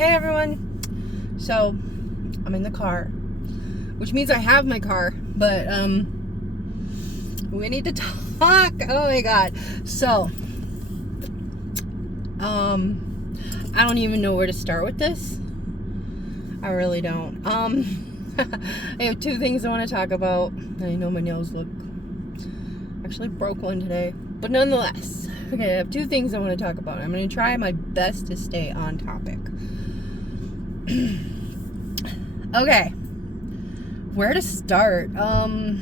Hey everyone. So I'm in the car, which means I have my car, but we need to talk. Oh my god. So I don't even know where to start with this. I really don't. I have two things I want to talk about. I know my nails look, actually broke one today, but nonetheless. Okay, I have two things I want to talk about. I'm going to try my best to stay on topic. Okay, where to start? I'm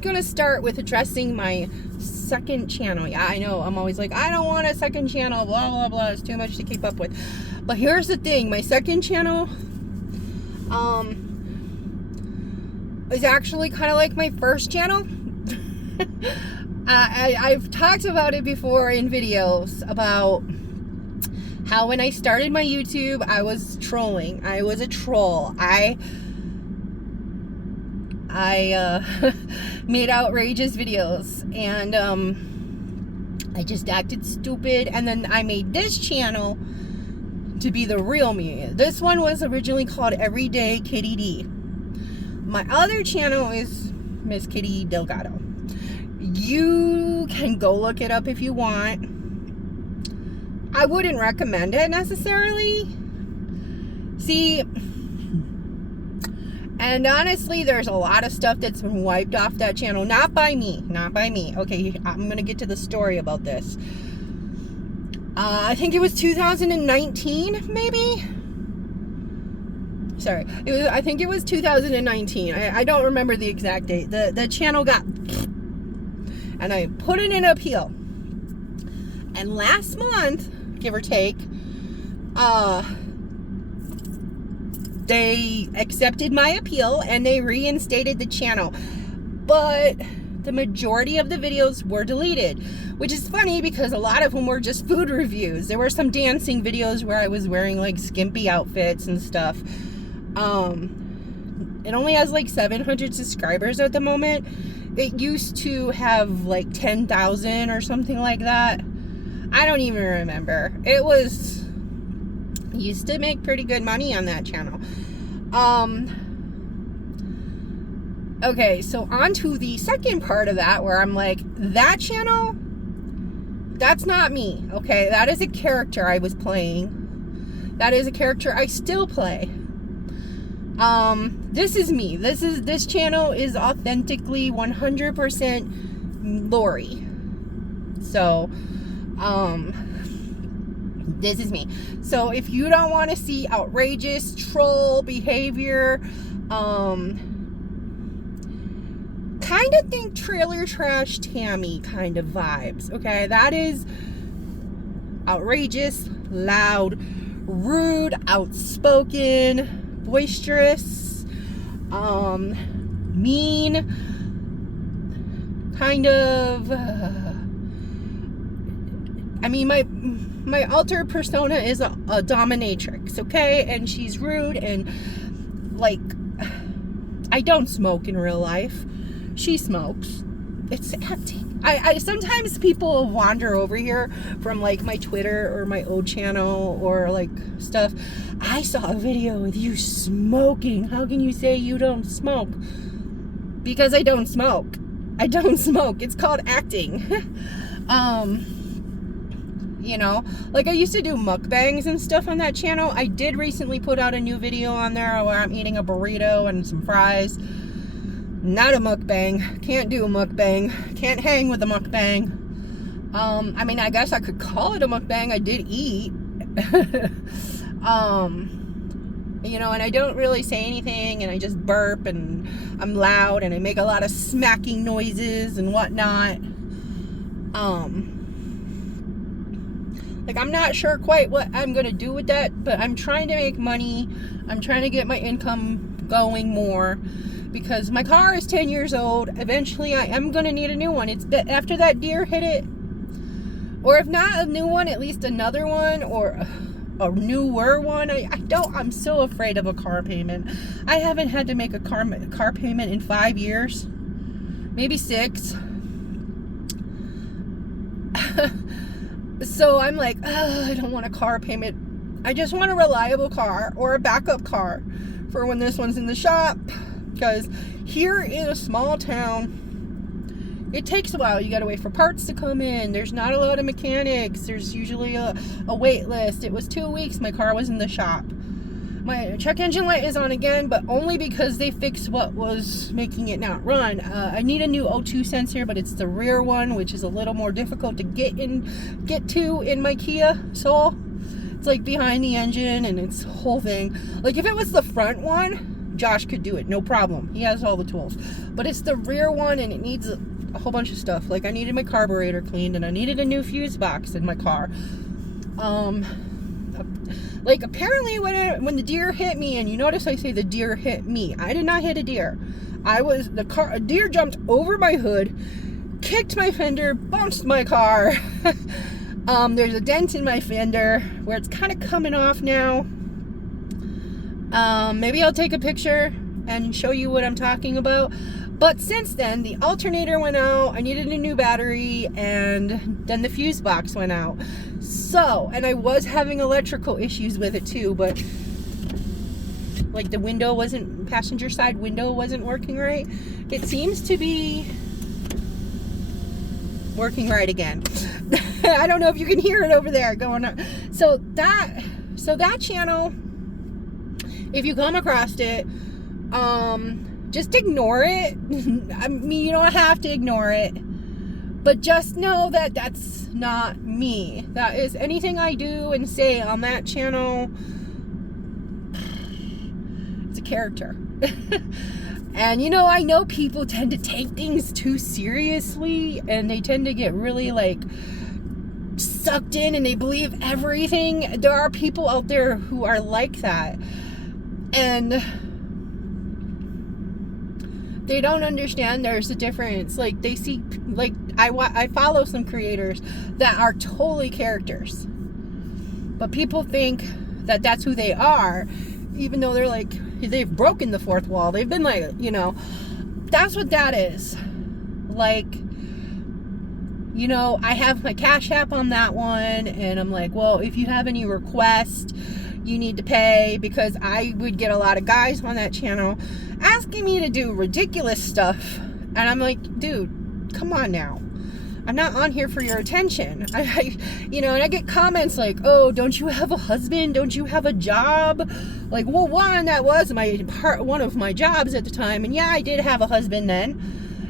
going to start with addressing my second channel. Yeah, I know, I'm always like, I don't want a second channel, blah, blah, blah. It's too much to keep up with. But here's the thing, my second channel is actually kind of like my first channel. I've talked about it before in videos about how when I started my YouTube, I was trolling. I was a troll. I made outrageous videos, and I just acted stupid, and then I made this channel to be the real me. This one was originally called Everyday Kitty D. My other channel is Miss Kitty Delgado. You can go look it up if you want. I wouldn't recommend it necessarily. See, and honestly, there's a lot of stuff that's been wiped off that channel. Not by me. Not by me. Okay, I'm going to get to the story about this. I think it was 2019, maybe? Sorry. I think it was 2019. I don't remember the exact date. The channel got... And I put in an appeal. And last month, give or take, they accepted my appeal and they reinstated the channel. But the majority of the videos were deleted, which is funny because a lot of them were just food reviews. There were some dancing videos where I was wearing like skimpy outfits and stuff. It only has like 700 subscribers at the moment. It used to have like 10,000 or something like that. I don't even remember. It was, used to make pretty good money on that channel. Okay, so on to the second part of that, where I'm like, that channel, that's not me, okay? That is a character I was playing. That is a character I still play. This is me. This channel is authentically 100% Lori. So, this is me. So if you don't want to see outrageous troll behavior, kind of think Trailer Trash Tammy kind of vibes, okay? That is outrageous, loud, rude, outspoken, boisterous, mean, kind of, I mean, my alter persona is a dominatrix, okay? And she's rude, and like, I don't smoke in real life. She smokes. It's acting. I sometimes people wander over here from like my Twitter or my old channel or like stuff. I saw a video with you smoking. How can you say you don't smoke? Because I don't smoke. I don't smoke. It's called acting. You know, like I used to do mukbangs and stuff on that channel. I did recently put out a new video on there where I'm eating a burrito and some fries. Not a mukbang. Can't do a mukbang. Can't hang with a mukbang. I mean, I guess I could call it a mukbang. I did eat. You know, and I don't really say anything, and I just burp, and I'm loud, and I make a lot of smacking noises and whatnot. Like, I'm not sure quite what I'm gonna do with that, but I'm trying to make money. I'm trying to get my income going more, because my car is 10 years old. Eventually I am going to need a new one. It's after that deer hit it, or if not a new one, at least another one, or a newer one. I'm so afraid of a car payment. I haven't had to make a car payment in 5 years, maybe 6. So I'm like, I don't want a car payment. I just want a reliable car or a backup car for when this one's in the shop. Because here in a small town, it takes a while. You gotta wait for parts to come in. There's not a lot of mechanics. There's usually a wait list. It was 2 weeks my car was in the shop. My check engine light is on again, but only because they fixed what was making it not run. I need a new O2 sensor, but it's the rear one, which is a little more difficult to get to in my Kia Soul. It's like behind the engine, and it's a whole thing. Like if it was the front one, Josh could do it, no problem. He has all the tools. But it's the rear one, and it needs a whole bunch of stuff. Like I needed my carburetor cleaned, and I needed a new fuse box in my car. Like apparently when the deer hit me, and you notice I say the deer hit me, I did not hit a deer. A deer jumped over my hood, kicked my fender, bounced my car. There's a dent in my fender where it's kind of coming off now. Maybe I'll take a picture and show you what I'm talking about. But since then, the alternator went out, I needed a new battery, and then the fuse box went out. So, and I was having electrical issues with it too, but like the passenger side window wasn't working right. It seems to be working right again. I don't know if you can hear it over there going on. So that channel, if you come across it, just ignore it. I mean, you don't have to ignore it, but just know that that's not me. That is anything I do and say on that channel. It's a character. And I know people tend to take things too seriously, and they tend to get really like sucked in, and they believe everything. There are people out there who are like that, and they don't understand there's a difference. Like they see, like I follow some creators that are totally characters, but people think that that's who they are, even though they're like, they've broken the fourth wall. They've been like, that's what that is. Like, I have my Cash App on that one, and I'm like, well, if you have any requests, you need to pay, because I would get a lot of guys on that channel asking me to do ridiculous stuff, and I'm like, dude, come on now. I'm not on here for your attention. And I get comments like, oh, don't you have a husband? Don't you have a job? Like, well, one, that was one of my jobs at the time, and yeah, I did have a husband then.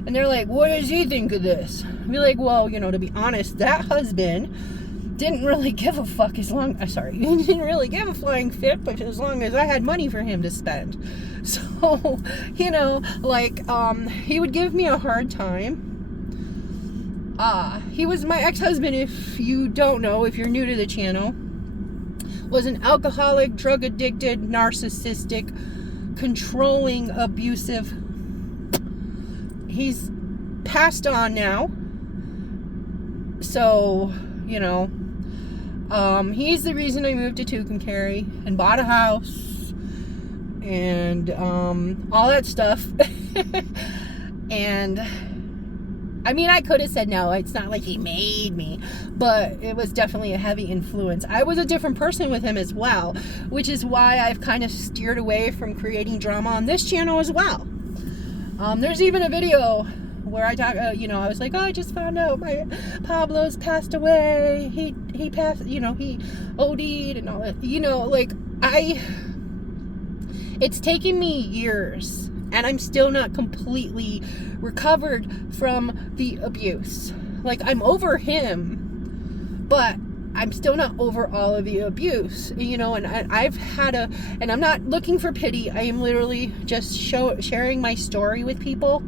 And they're like, what does he think of this? I'd be like, well, to be honest, that husband didn't really give a fuck he didn't really give a flying fit, but as long as I had money for him to spend. So, he would give me a hard time. He was my ex-husband, if you don't know, if you're new to the channel. Was an alcoholic, drug-addicted, narcissistic, controlling, abusive. He's passed on now. So, he's the reason I moved to Tucumcari and bought a house and all that stuff. And I mean, I could have said no. It's not like he made me, but it was definitely a heavy influence. I was a different person with him as well, which is why I've kind of steered away from creating drama on this channel as well. There's even a video where I talk, I was like, oh, I just found out my Pablo's passed away. He passed, he OD'd and all that. It's taken me years, and I'm still not completely recovered from the abuse. Like, I'm over him, but I'm still not over all of the abuse, and I've had and I'm not looking for pity. I am literally just sharing my story with people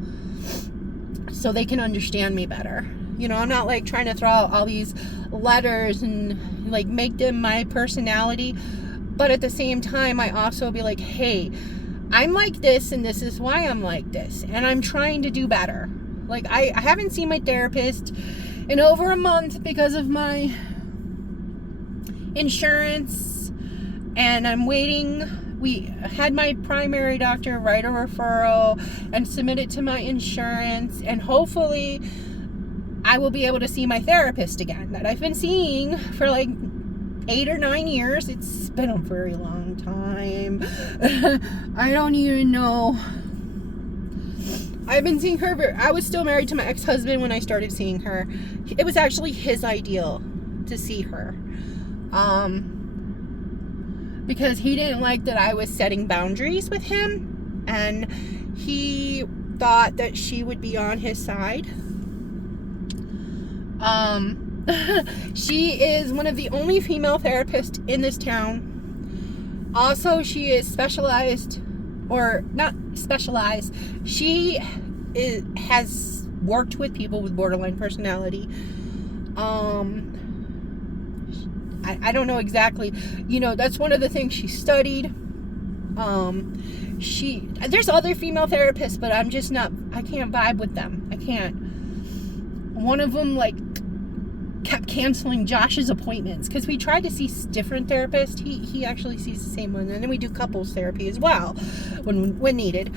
so they can understand me better. I'm not like trying to throw out all these letters and like make them my personality, but at the same time, I also be like, hey, I'm like this, and this is why I'm like this, and I'm trying to do better. Like, I haven't seen my therapist in over a month because of my insurance, and I'm waiting. We had my primary doctor write a referral and submit it to my insurance, and hopefully I will be able to see my therapist again that I've been seeing for like 8 or 9 years. It's been a very long time. I don't even know. I've been seeing her. I was still married to my ex-husband when I started seeing her. It was actually his ideal to see her. Because he didn't like that I was setting boundaries with him. And he thought that she would be on his side. She is one of the only female therapists in this town. Also, she is specialized, or not specialized, she has worked with people with borderline personality. I don't know exactly, that's one of the things she studied. There's other female therapists, but I can't vibe with them. I can't. One of them, kept canceling Josh's appointments because we tried to see different therapists. He actually sees the same one, and then we do couples therapy as well when needed.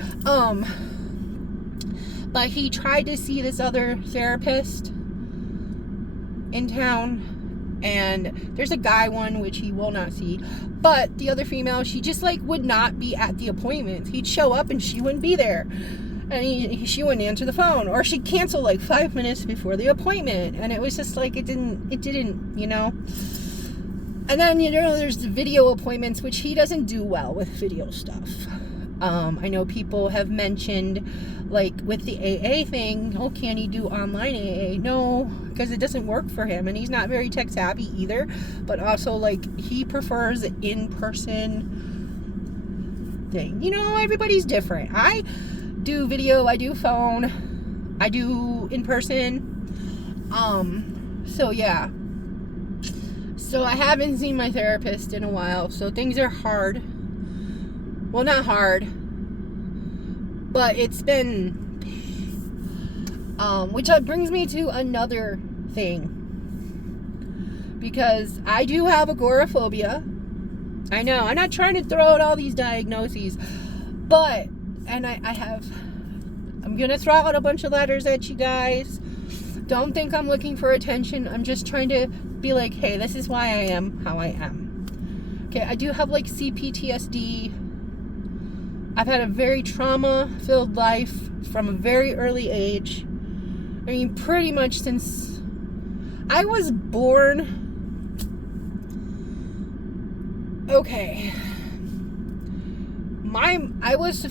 But he tried to see this other therapist in town, and there's a guy one which he will not see, but the other female, she just would not be at the appointments. He'd show up and she wouldn't be there, and she wouldn't answer the phone, or she'd cancel 5 minutes before the appointment, and it was just it didn't, And then, there's the video appointments, which he doesn't do well with video stuff. I know people have mentioned, with the AA thing, can he do online AA? No, because it doesn't work for him, and he's not very tech savvy either, but also, he prefers the in-person thing. Everybody's different. I do video, I do phone, I do in-person, so yeah. So I haven't seen my therapist in a while, so things are hard. Well, not hard, but it's been, which brings me to another thing, because I do have agoraphobia. I know, I'm not trying to throw out all these diagnoses, but, and I'm gonna throw out a bunch of letters at you guys. Don't think I'm looking for attention. I'm just trying to be hey, this is why I am how I am. Okay, I do have CPTSD. I've had a very trauma-filled life from a very early age. I mean, pretty much since I was born. Okay. I was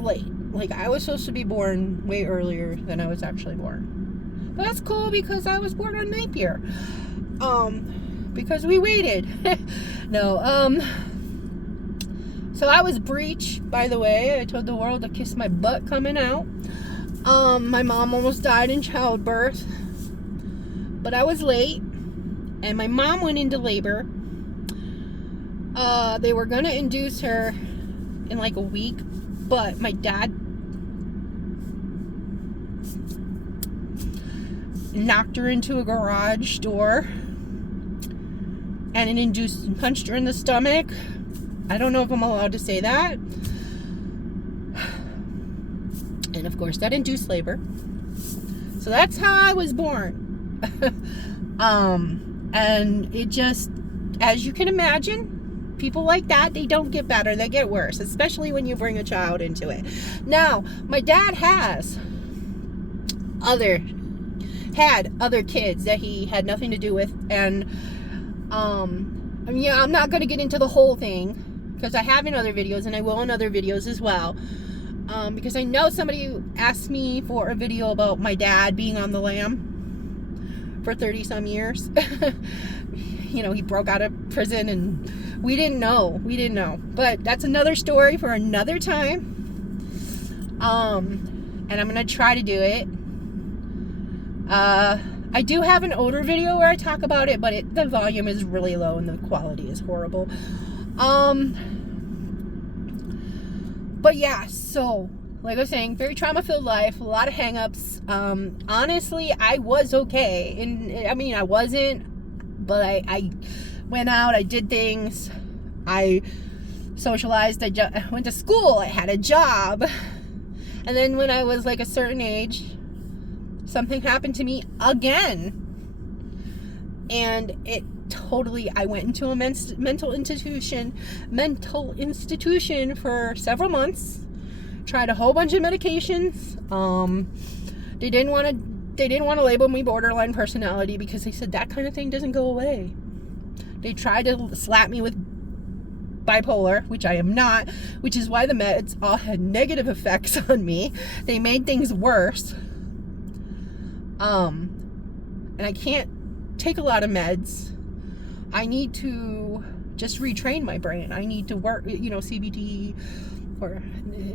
late. I was supposed to be born way earlier than I was actually born. But that's cool because I was born on night year. Because we waited. No, so I was breech, by the way. I told the world to kiss my butt coming out. My mom almost died in childbirth. But I was late. And my mom went into labor. They were going to induce her in a week. But my dad knocked her into a garage door. And it punched her in the stomach. I don't know if I'm allowed to say that. And of course, that induced labor. So that's how I was born. And it just, as you can imagine, people like that, they don't get better, they get worse, especially when you bring a child into it. Now, my dad had other kids that he had nothing to do with, and I'm not going to get into the whole thing because I have in other videos, and I will in other videos as well, because I know somebody asked me for a video about my dad being on the lam for 30 some years. He broke out of prison, and we didn't know, but that's another story for another time. And I'm going to try to do it. I do have an older video where I talk about it, but the volume is really low and the quality is horrible. But yeah, so like I was saying, very trauma-filled life, a lot of hang-ups. Honestly, I was okay. And I mean, I wasn't, but I went out, I did things, I socialized, I went to school, I had a job. And then when I was a certain age, something happened to me again. And it totally, I went into a mental institution for several months, tried a whole bunch of medications. They didn't want to label me borderline personality because they said that kind of thing doesn't go away. They tried to slap me with bipolar, which I am not, which is why the meds all had negative effects on me. They made things worse. And I can't take a lot of meds. I need to just retrain my brain. I need to work, CBT or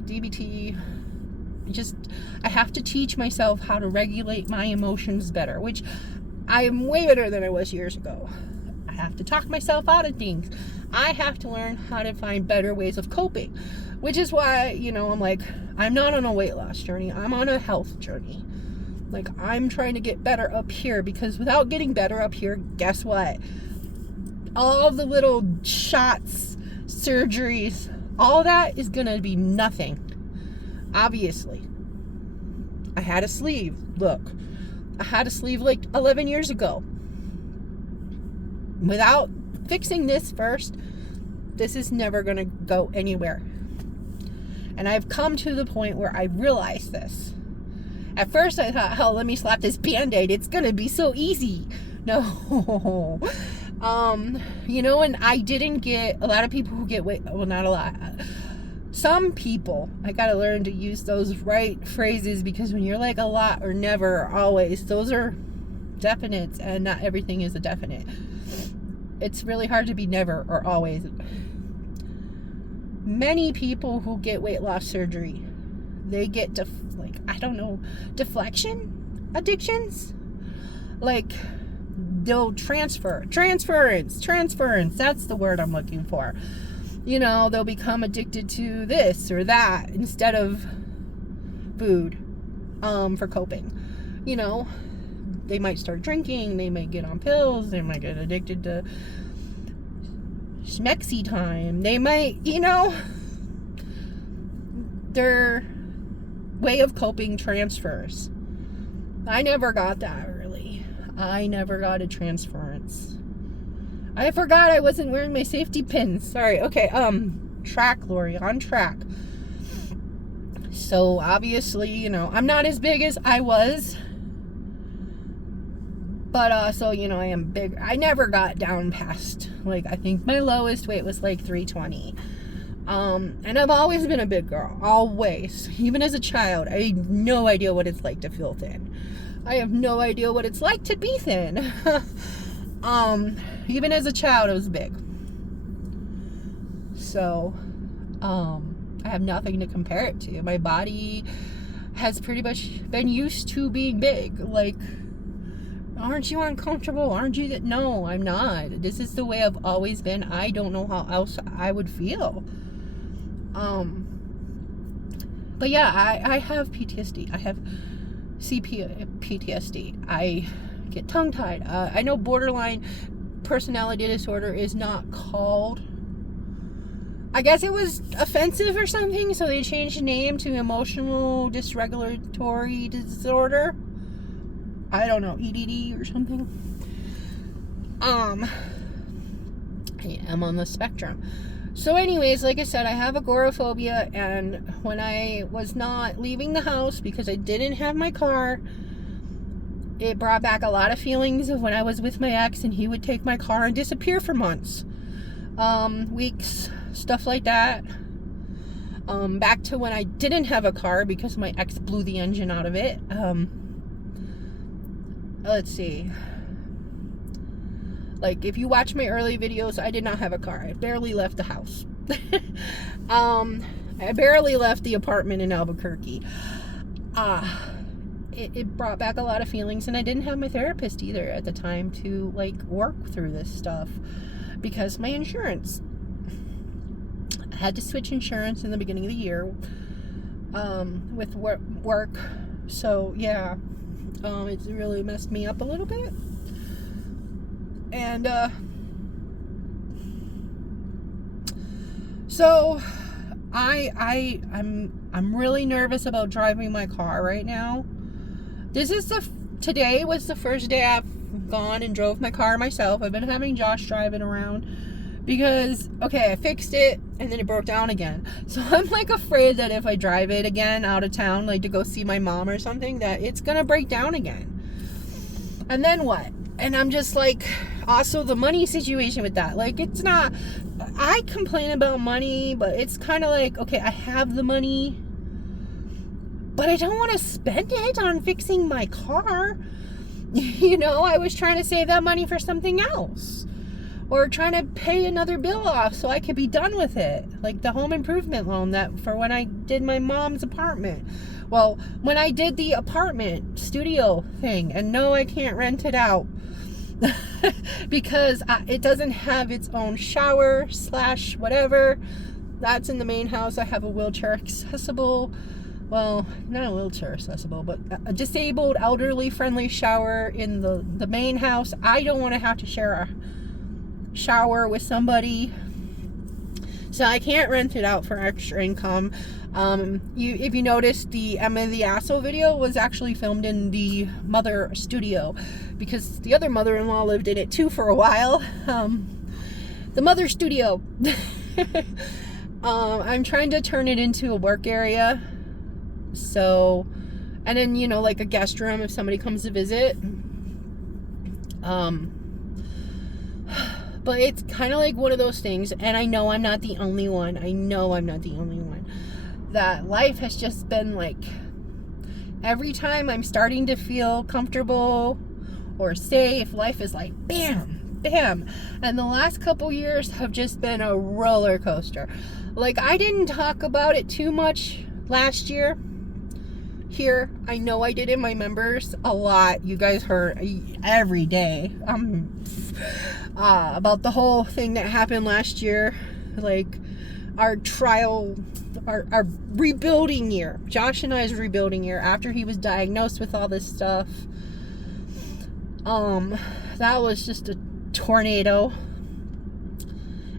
DBT. I have to teach myself how to regulate my emotions better, which I am way better than I was years ago. I have to talk myself out of things. I have to learn how to find better ways of coping, which is why, I'm like, I'm not on a weight loss journey. I'm on a health journey. Like, I'm trying to get better up here, because without getting better up here, guess what? All the little shots, surgeries, all that is going to be nothing. Obviously. I had a sleeve. Look, I had a sleeve like 11 years ago. Without fixing this first, this is never going to go anywhere. And I've come to the point where I realize this. At first I thought, let me slap this Band-Aid. It's going to be so easy. No. And I didn't get a lot of people who get weight. Well, not a lot. Some people, I got to learn to use those right phrases, because when you're like a lot or never or always, those are definites, and not everything is a definite. It's really hard to be never or always. Many people who get weight loss surgery, they get deflection addictions. Like, they'll transference, that's the word I'm looking for. They'll become addicted to this or that instead of food, for coping. They might start drinking, they might get on pills, they might get addicted to schmexy time. They might, their way of coping transfers. I never got that early. I never got a transference. I forgot I wasn't wearing my safety pins. Sorry. Okay, track, Lori, on track. So, obviously, I'm not as big as I was. But also, I am big. I never got down past, I think my lowest weight was 320. And I've always been a big girl. Always. Even as a child, I had no idea what it's like to feel thin. I have no idea what it's like to be thin. Even as a child, I was big. So, I have nothing to compare it to. My body has pretty much been used to being big. Aren't you uncomfortable? Aren't you? No, I'm not. This is the way I've always been. I don't know how else I would feel. But yeah, I have PTSD. I have PTSD. I get tongue-tied. I know borderline personality disorder is not called. I guess it was offensive or something, so they changed the name to emotional dysregulatory disorder. I don't know, EDD or something. I am on the spectrum. So anyways, like I said, I have agoraphobia, and when I was not leaving the house because I didn't have my car, it brought back a lot of feelings of when I was with my ex and he would take my car and disappear for months, weeks, stuff like that. Back to when I didn't have a car because my ex blew the engine out of it. Let's see. If you watch my early videos, I did not have a car. I barely left the house. I barely left the apartment in Albuquerque. It brought back a lot of feelings, and I didn't have my therapist either at the time to work through this stuff because my insurance. I had to switch insurance in the beginning of the year with work. So yeah, it's really messed me up a little bit. And so I'm really nervous about driving my car right now. Today was the first day I've gone and drove my car myself. I've been having Josh driving around because, okay, I fixed it and then it broke down again. So I'm like afraid that if I drive it again out of town, like to go see my mom or something, that it's gonna break down again. And then what? And I'm just like, also the money situation with that. Like, it's not, I complain about money, but it's kind of like, okay, I have the money, but I don't want to spend it on fixing my car. You know, I was trying to save that money for something else. Or trying to pay another bill off so I could be done with it. Like the home improvement loan that for when I did my mom's apartment. Well, when I did the apartment studio thing, and no, I can't rent it out. Because it doesn't have its own shower / whatever. That's in the main house. I have a wheelchair accessible, well, not a wheelchair accessible, but a disabled, elderly friendly shower in the main house. I don't want to have to share a shower with somebody, so I can't rent it out for extra income. If you noticed, the Emma the Asshole video was actually filmed in the mother studio because the other mother-in-law lived in it too for a while. The mother studio. I'm trying to turn it into a work area, so, and then, you know, like a guest room if somebody comes to visit. But it's kind of like one of those things, and I know I'm not the only one. That life has just been like, every time I'm starting to feel comfortable or safe, life is like bam, bam. And the last couple years have just been a roller coaster. Like, I didn't talk about it too much last year here. I know I did in my members a lot. You guys heard every day about the whole thing that happened last year, like our trial, our rebuilding year, Josh and I's rebuilding year after he was diagnosed with all this stuff. That was just a tornado,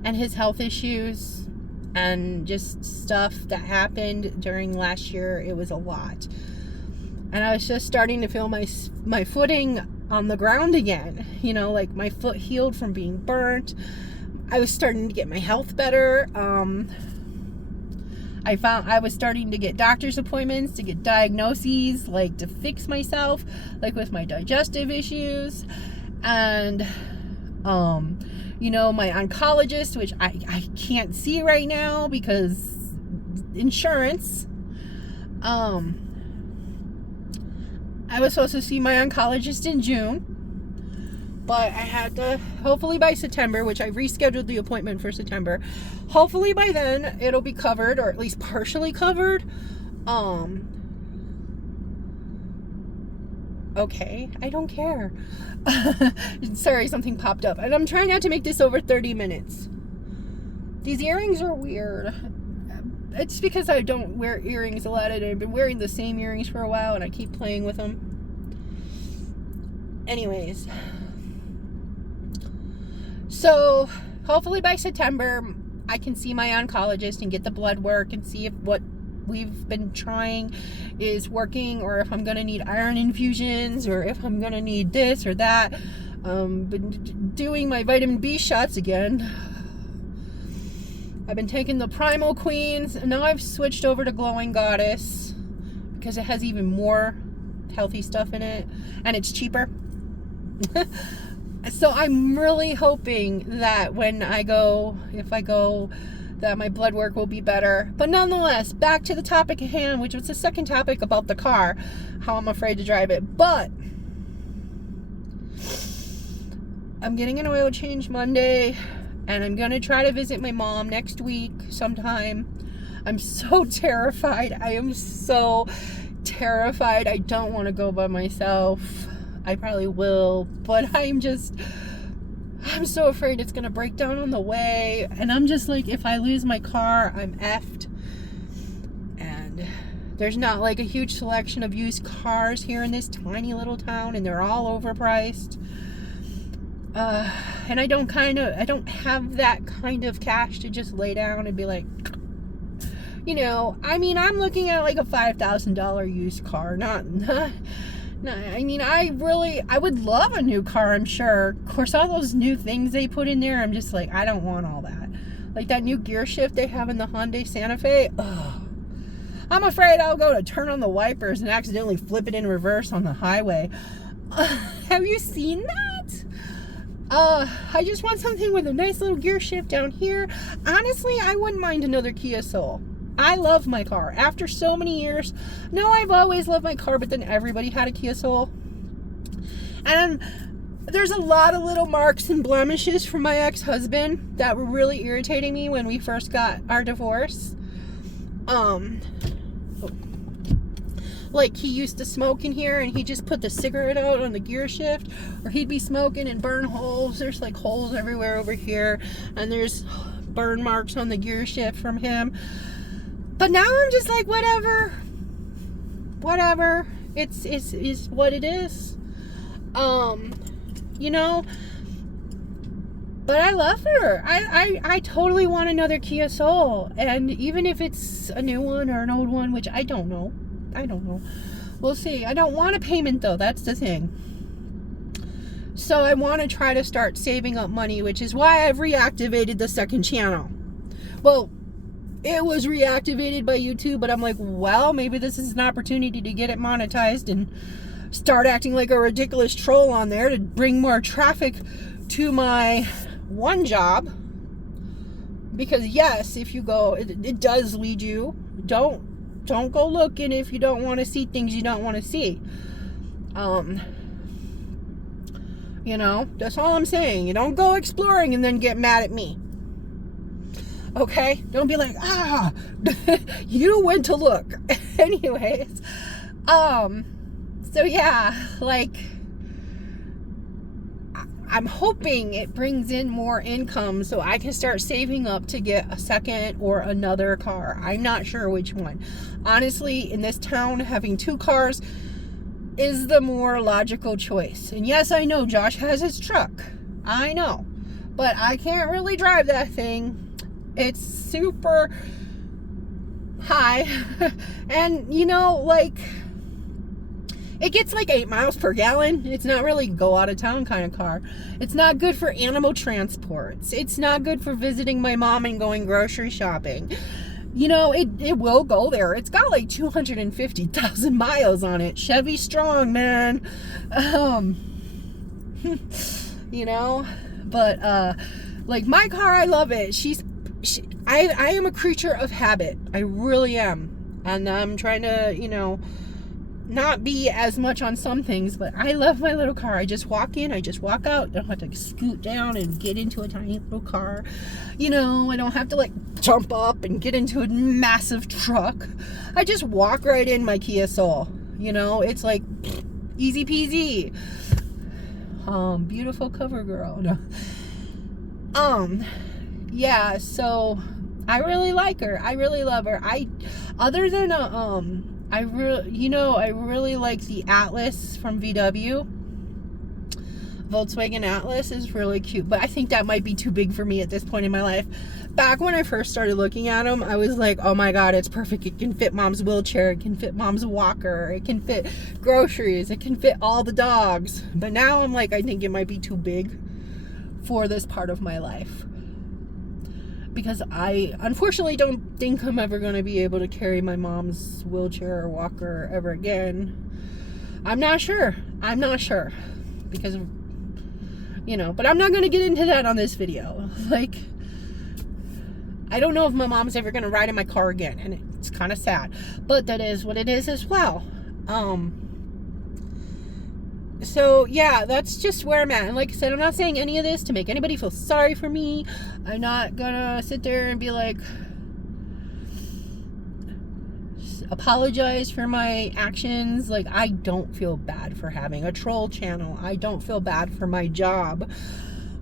and his health issues and just stuff that happened during last year. It was a lot, and I was just starting to feel my footing on the ground again. You know, like my foot healed from being burnt. I was starting to get my health better. I found I was starting to get doctor's appointments to get diagnoses, like to fix myself, like with my digestive issues. And, you know, my oncologist, which I can't see right now because insurance. I was supposed to see my oncologist in June, but I had to, hopefully by September, which I rescheduled the appointment for September. Hopefully by then it'll be covered, or at least partially covered. Okay, I don't care. Sorry, something popped up. And I'm trying not to make this over 30 minutes. These earrings are weird. It's because I don't wear earrings a lot, and I've been wearing the same earrings for a while, and I keep playing with them. Anyways. So, hopefully by September, I can see my oncologist and get the blood work and see if what we've been trying is working, or if I'm going to need iron infusions, or if I'm going to need this or that. Been doing my vitamin B shots again. I've been taking the Primal Queens, and now I've switched over to Glowing Goddess because it has even more healthy stuff in it, and it's cheaper. So I'm really hoping that if I go, that my blood work will be better. But nonetheless, back to the topic at hand, which was the second topic about the car, how I'm afraid to drive it. But I'm getting an oil change Monday, and I'm going to try to visit my mom next week sometime. I'm so terrified. I am so terrified. I don't want to go by myself. I probably will, but I'm so afraid it's going to break down on the way. And I'm just like, if I lose my car, I'm effed. And there's not like a huge selection of used cars here in this tiny little town, and they're all overpriced. And I don't have that kind of cash to just lay down and be like, you know, I mean, I'm looking at like a $5,000 used car, not No, I mean, I would love a new car, I'm sure. Of course, all those new things they put in there, I'm just like, I don't want all that. Like that new gear shift they have in the Hyundai Santa Fe. Ugh. I'm afraid I'll go to turn on the wipers and accidentally flip it in reverse on the highway. Have you seen that? I just want something with a nice little gear shift down here. Honestly, I wouldn't mind another Kia Soul. I love my car. After so many years, no, I've always loved my car, but then everybody had a Kia Soul. And there's a lot of little marks and blemishes from my ex-husband that were really irritating me when we first got our divorce. Like he used to smoke in here and he just put the cigarette out on the gear shift, or he'd be smoking and burn holes. There's like holes everywhere over here, and there's burn marks on the gear shift from him. But now I'm just like, whatever, it's what it is. You know, but I love her. I totally want another Kia Soul, and even if it's a new one or an old one, which I don't know. We'll see. I don't want a payment though. That's the thing. So I want to try to start saving up money, which is why I've reactivated the second channel. Well, it was reactivated by YouTube, but I'm like, well, maybe this is an opportunity to get it monetized and start acting like a ridiculous troll on there to bring more traffic to my one job. Because yes, if you go, it does lead you. Don't go looking if you don't want to see things you don't want to see. You know, that's all I'm saying. You don't go exploring and then get mad at me. Okay? Don't be like, you went to look. Anyways, so yeah, like, I'm hoping it brings in more income so I can start saving up to get a second or another car. I'm not sure which one. Honestly, in this town, having two cars is the more logical choice. And yes, I know Josh has his truck. I know. But I can't really drive that thing. It's super high. And, you know, like, it gets like 8 miles per gallon. It's not really go out of town kind of car. It's not good for animal transports. It's not good for visiting my mom and going grocery shopping. You know, it will go there. It's got like 250,000 miles on it. Chevy strong, man. You know, but like my car, I love it. I am a creature of habit. I really am. And I'm trying to, you know, not be as much on some things, but I love my little car. I just walk in, I just walk out. I don't have to scoot down and get into a tiny little car. You know, I don't have to like jump up and get into a massive truck. I just walk right in my Kia Soul. You know, it's like easy peasy. Beautiful cover girl. No. Yeah, so I really like her. I really love her. Other than I really like the Atlas from VW. Volkswagen Atlas is really cute, but I think that might be too big for me at this point in my life. Back when I first started looking at them, I was like, oh my god, it's perfect. It can fit mom's wheelchair, it can fit mom's walker, it can fit groceries, it can fit all the dogs. But now I'm like, I think it might be too big for this part of my life. Because I unfortunately don't think I'm ever going to be able to carry my mom's wheelchair or walker ever again. I'm not sure. Because, you know, but I'm not going to get into that on this video. Like, I don't know if my mom's ever going to ride in my car again, and it's kind of sad. But that is what it is as well. So yeah, that's just where I'm at. And like I said, I'm not saying any of this to make anybody feel sorry for me. I'm not gonna sit there and be like, apologize for my actions. Like, I don't feel bad for having a troll channel. I don't feel bad for my job.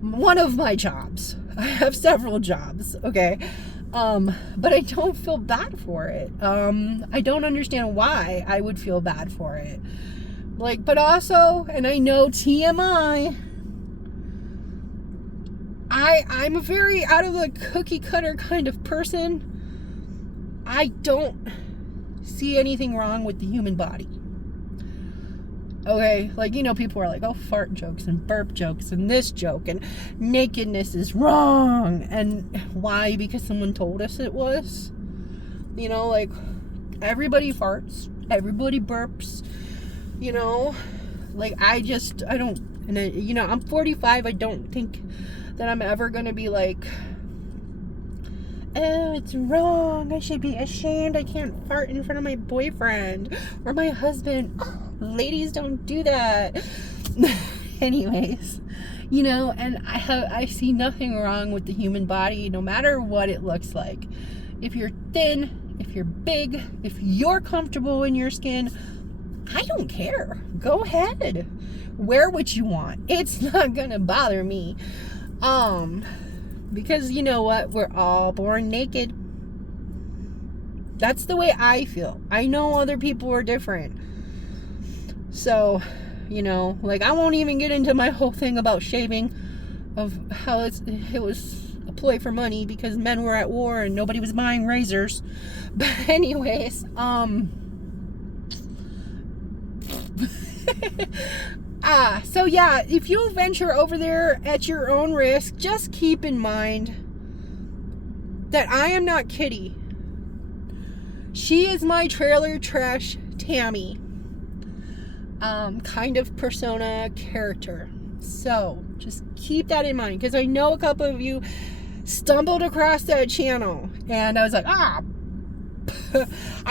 One of my jobs. I have several jobs, okay? But I don't feel bad for it. I don't understand why I would feel bad for it. Like, but also, and I know TMI, I'm a very out of the cookie cutter kind of person. I don't see anything wrong with the human body. Okay, like, you know, people are like, oh, fart jokes and burp jokes and this joke and nakedness is wrong. And why? Because someone told us it was. You know, like, everybody farts, everybody burps, you know, like, I don't, and you know, I'm 45, I don't think that I'm ever gonna be like, oh, it's wrong, I should be ashamed, I can't fart in front of my boyfriend or my husband. Ladies don't do that. Anyways, you know, and I see nothing wrong with the human body, no matter what it looks like. If you're thin, if you're big, if you're comfortable in your skin, I don't care. Go ahead. Wear what you want. It's not gonna bother me. Because you know what? We're all born naked. That's the way I feel. I know other people are different. So, you know, like, I won't even get into my whole thing about shaving, of how it was a ploy for money because men were at war and nobody was buying razors. But anyways, so yeah, if you venture over there at your own risk, just keep in mind that I am not Kitty. She is my trailer trash Tammy kind of persona character. So just keep that in mind, because I know a couple of you stumbled across that channel and I was like, I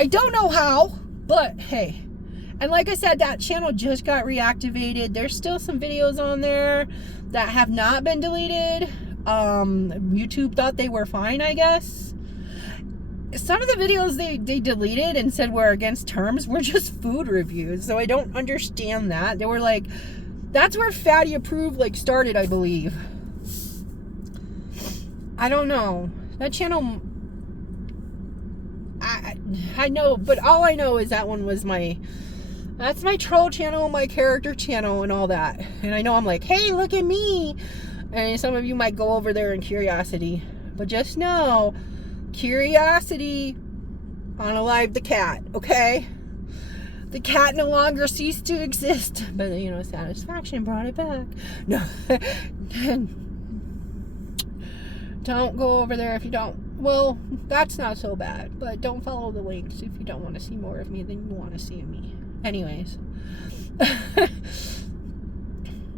don't know how, but hey. And like I said, that channel just got reactivated. There's still some videos on there that have not been deleted. YouTube thought they were fine, I guess. Some of the videos they deleted and said were against terms were just food reviews. So I don't understand that. They were like, that's where Fatty Approved like started, I believe. I don't know. That channel, I know, but all I know is that one was that's my troll channel, my character channel, and all that. And I know I'm like, hey, look at me. And some of you might go over there in curiosity. But just know, curiosity unalived the cat, okay? The cat no longer ceased to exist. But, you know, satisfaction brought it back. No. Don't go over there if you don't. Well, that's not so bad. But don't follow the links if you don't want to see more of me than you want to see of me. Anyways.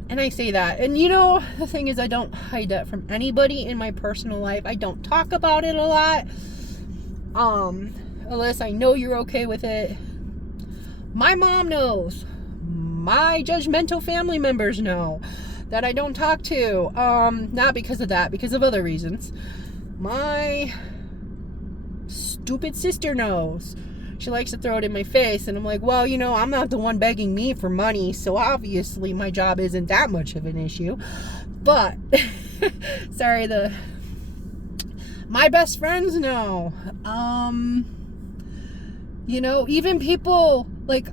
And I say that. And you know, the thing is, I don't hide that from anybody in my personal life. I don't talk about it a lot. Unless I know you're okay with it. My mom knows. My judgmental family members know that I don't talk to. Not because of that, because of other reasons. My stupid sister knows. She likes to throw it in my face, and I'm like, well, you know, I'm not the one begging me for money, so obviously my job isn't that much of an issue. But sorry, my best friends know. You know, even people like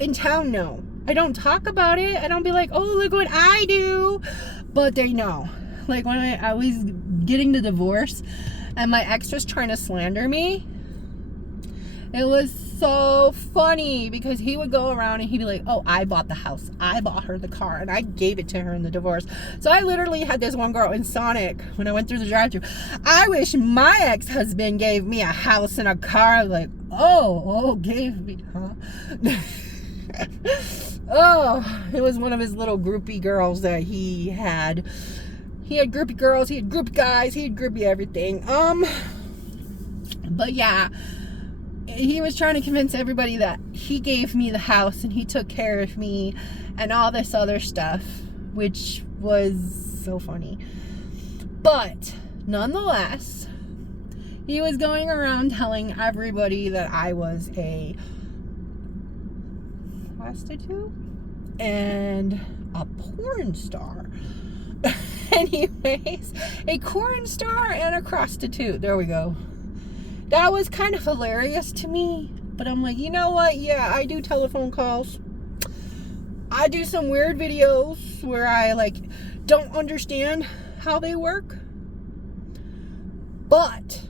in town know. I don't talk about it. I don't be like, oh, look what I do, but they know. Like when I was getting the divorce and my ex was trying to slander me, it was so funny because he would go around and he'd be like, oh, I bought the house, I bought her the car, and I gave it to her in the divorce. So I literally had this one girl in Sonic when I went through the drive-thru. I wish my ex-husband gave me a house and a car. I was like, oh, gave me, huh? Oh, it was one of his little groupie girls that he had. He had groupie girls, he had groupie guys, he had groupie everything. But yeah, he was trying to convince everybody that he gave me the house and he took care of me and all this other stuff, which was so funny. But nonetheless, he was going around telling everybody that I was a prostitute and a porn star. Anyways, a corn star and a prostitute. There we go. That was kind of hilarious to me, but I'm like, you know what? Yeah, I do telephone calls. I do some weird videos where I like don't understand how they work, but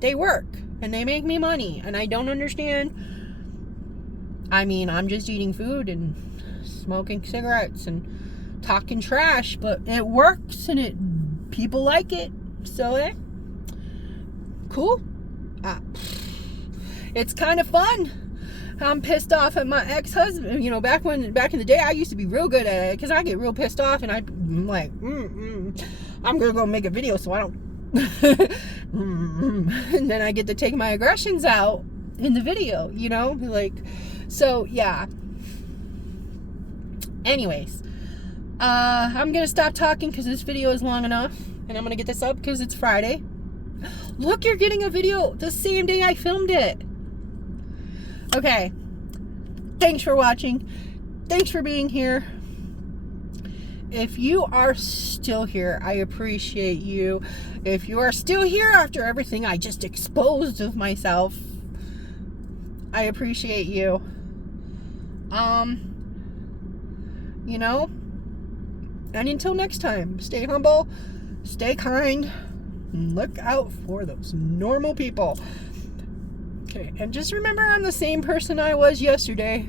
they work and they make me money, and I don't understand. I mean, I'm just eating food and smoking cigarettes and talking trash, but it works and people like it. So, cool. It's kind of fun. I'm pissed off at my ex-husband. You know, back in the day, I used to be real good at it because I get real pissed off and I'm like, I'm gonna go make a video so I don't. And then I get to take my aggressions out in the video, you know, like, so yeah. Anyways, I'm gonna stop talking because this video is long enough, and I'm gonna get this up because it's Friday. Look, you're getting a video the same day I filmed it. Okay, thanks for watching. Thanks for being here. If you are still here, I appreciate you. If you are still here after everything I just exposed of myself, I appreciate you. You know, and until next time, stay humble, stay kind, and look out for those normal people. Okay, and just remember, I'm the same person I was yesterday.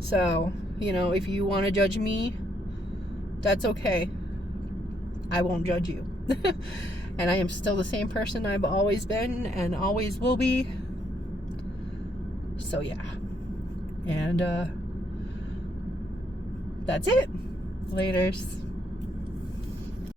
So, you know, if you want to judge me, that's okay. I won't judge you. And I am still the same person I've always been and always will be. So yeah. And that's it. Laters.